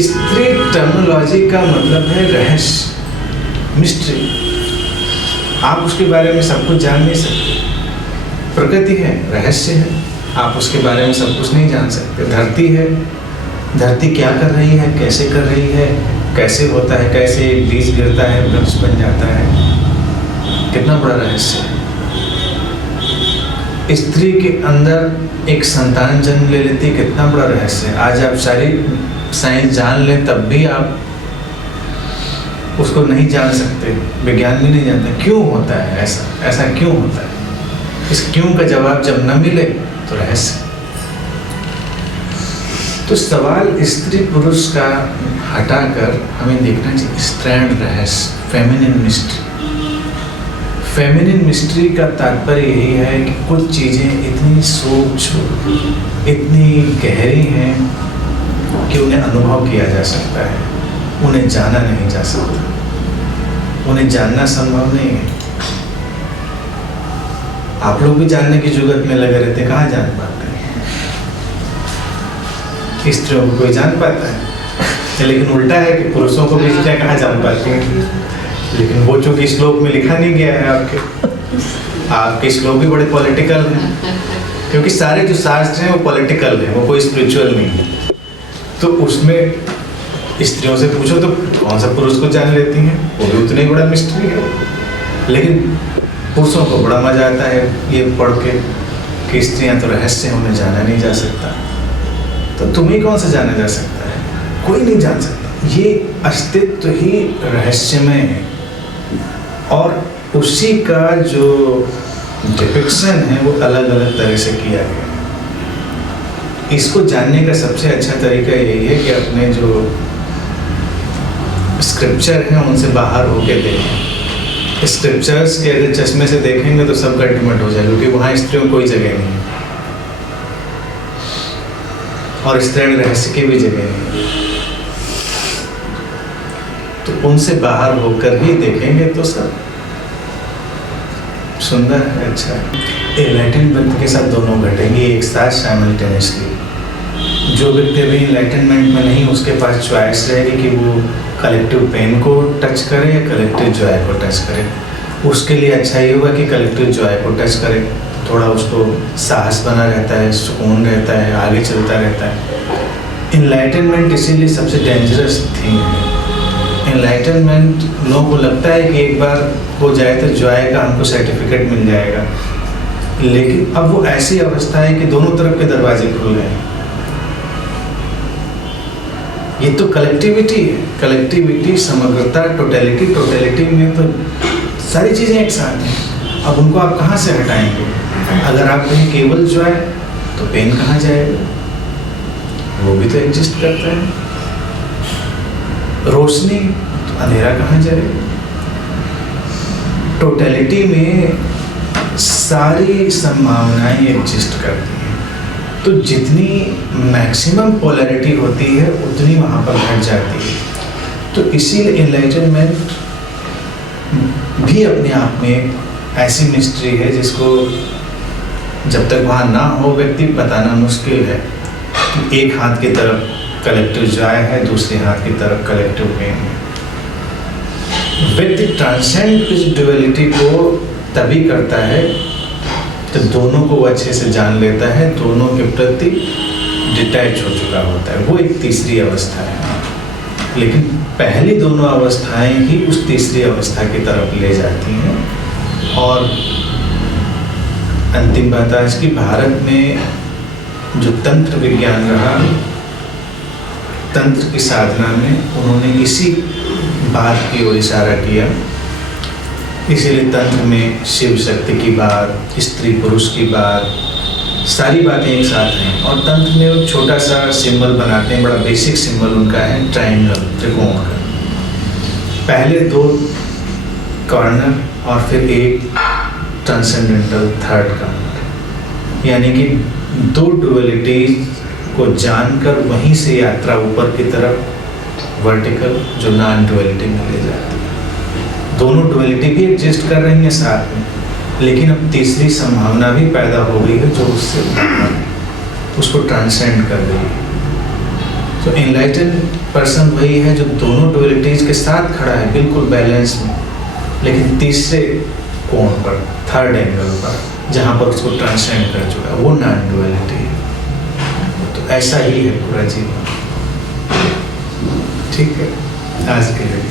स्त्री टर्मिनोलॉजी का मतलब है रहस्य, मिस्ट्री। आप उसके बारे में सब कुछ जान नहीं सकते। प्रकृति है, रहस्य है, आप उसके बारे में सब कुछ नहीं जान सकते। धरती है, धरती क्या कर रही है, कैसे कर रही है, कैसे होता है, कैसे एक बीज गिरता है वृक्ष बन जाता है, कितना बड़ा रहस्य है। स्त्री के अंदर एक संतान जन्म ले लेती है, कितना बड़ा रहस्य है। आज आप सारी साइंस जान लें तब भी आप उसको नहीं जान सकते, विज्ञान भी नहीं जानता क्यों होता है ऐसा, ऐसा क्यों होता है। इस क्यों का जवाब जब न मिले तो रहस्य। तो सवाल स्त्री पुरुष का हटाकर हमें देखना चाहिए स्ट्रैंड रहस्य, फेमिनिन मिस्ट्री। फेमिनिन मिस्ट्री का तात्पर्य यही है कि कुछ चीज़ें इतनी सूक्ष्म, इतनी गहरी हैं कि उन्हें अनुभव किया जा सकता है, उन्हें जाना नहीं जा सकता, उन्हें जानना संभव नहीं है। आप लोग भी जानने की जुगत में लगे रहते, कहाँ जान पाते हैं? स्त्रियों को कोई जान पाता है, लेकिन उल्टा है कि पुरुषों को भी स्त्रियाँ कहाँ जान पाती हैं। लेकिन वो चूंकि श्लोक में लिखा नहीं गया है, आपके श्लोक भी बड़े पॉलिटिकल हैं, क्योंकि सारे जो शास्त्र हैं वो पॉलिटिकल हैं, वो कोई स्पिरिचुअल नहीं है। तो उसमें स्त्रियों से पूछो तो कौन सा पुरुष को जान लेती हैं, वो भी उतनी बड़ा मिस्ट्री है। लेकिन पुरुषों को बड़ा मजा आता है ये पढ़ के कि स्त्रियाँ तो रहस्य हैं, उन्हें जाना नहीं जा सकता। तो तुम्हें कौन सा जाना जा सकता है? कोई नहीं जान सकता। ये अस्तित्व ही रहस्यमय है, और उसी का जो डिपिक्शन है वो अलग अलग तरह से किया गया है। इसको जानने का सबसे अच्छा तरीका यही है कि अपने जो स्क्रिप्चर हैं उनसे बाहर होके देखें। स्क्रिप्चर्स के अगर चश्मे से देखेंगे तो सब गड्ढमट हो जाएगा, क्योंकि वहाँ स्त्रियों कोई जगह नहीं है और स्त्रीण रहस्य की भी जगह नहीं है। तो उनसे बाहर होकर ही देखेंगे तो सब सुंदर है, अच्छा है। एनलाइटनमेंट के साथ दोनों घटेंगे एक साथ साइमल्टेनियसली। जो व्यक्ति अभी एनलाइटनमेंट में नहीं, उसके पास चॉइस रहेगी कि वो कलेक्टिव पेन को टच करे या कलेक्टिव जॉय को टच करे। उसके लिए अच्छा ये होगा कि कलेक्टिव जॉय को टच करे, थोड़ा उसको साहस बना रहता है, सुकून रहता है, आगे चलता रहता है। एनलाइटनमेंट इसीलिए सबसे डेंजरस थिंग है। एनलाइटनमेंट लोगों को लगता है कि एक बार हो जाए तो जॉय का हमको सर्टिफिकेट मिल जाएगा, लेकिन अब वो ऐसी अवस्था है कि दोनों तरफ के दरवाजे खुल गए हैं। ये तो कलेक्टिविटी है, कलेक्टिविटी, समग्रता, टोटलिटी। टोटलिटी में तो सारी चीज़ें एक साथ हैं। अब उनको आप कहाँ से हटाएंगे? अगर आप कहीं केवल जॉय तो पेन कहाँ जाएगा? वो भी तो एग्जिस्ट करता है। रोशनी तो अंधेरा कहाँ जाएगा? टोटलिटी में सारी संभावनाएं एग्जिस्ट करती हैं। तो जितनी मैक्सिमम पोलैरिटी होती है उतनी वहाँ पर घट जाती है। तो इसीलिए एनलाइटनमेंट भी अपने आप में ऐसी मिस्ट्री है जिसको जब तक वहाँ ना हो व्यक्ति बताना मुश्किल है कि एक हाथ की तरफ कलेक्टिव जॉय है, दूसरे हाथ की तरफ कलेक्टिव पेन है। व्यक्ति ट्रांसेंड इस ड्युअलिटी को तभी करता है तो दोनों को अच्छे से जान लेता है, दोनों के प्रति डिटैच हो चुका होता है। वो एक तीसरी अवस्था है, लेकिन पहली दोनों अवस्थाएं ही उस तीसरी अवस्था की तरफ ले जाती हैं। और अंतिम बात आज की, भारत में जो तंत्र विज्ञान रहा, तंत्र की साधना में उन्होंने इसी बात की ओर इशारा किया। इसीलिए तंत्र में शिव शक्ति की बात, स्त्री पुरुष की बात, सारी बातें एक साथ हैं। और तंत्र में वो छोटा सा सिंबल बनाते हैं, बड़ा बेसिक सिंबल उनका है ट्रायंगल, त्रिकोण का। पहले दो कॉर्नर और फिर एक ट्रांसेंडेंटल थर्ड कॉर्नर, यानी कि दो डुअलिटीज को जानकर वहीं से यात्रा ऊपर की तरफ वर्टिकल जो नॉन डुअलिटी में ले जाती है। दोनों डुअलिटी भी एग्जिस्ट कर रही हैं साथ में, लेकिन अब तीसरी संभावना भी पैदा हो गई है जो उसको ट्रांसेंड कर रही है। तो एनलाइटन पर्सन वही है जो दोनों डुअलिटीज के साथ खड़ा है, बिल्कुल बैलेंस में, लेकिन तीसरे कोण पर, थर्ड एंगल पर, जहाँ पर उसको ट्रांसेंड कर चुका है, वो नॉन डुअलिटी है। तो ऐसा ही है पूरा जीवन। ठीक है, आज के लिए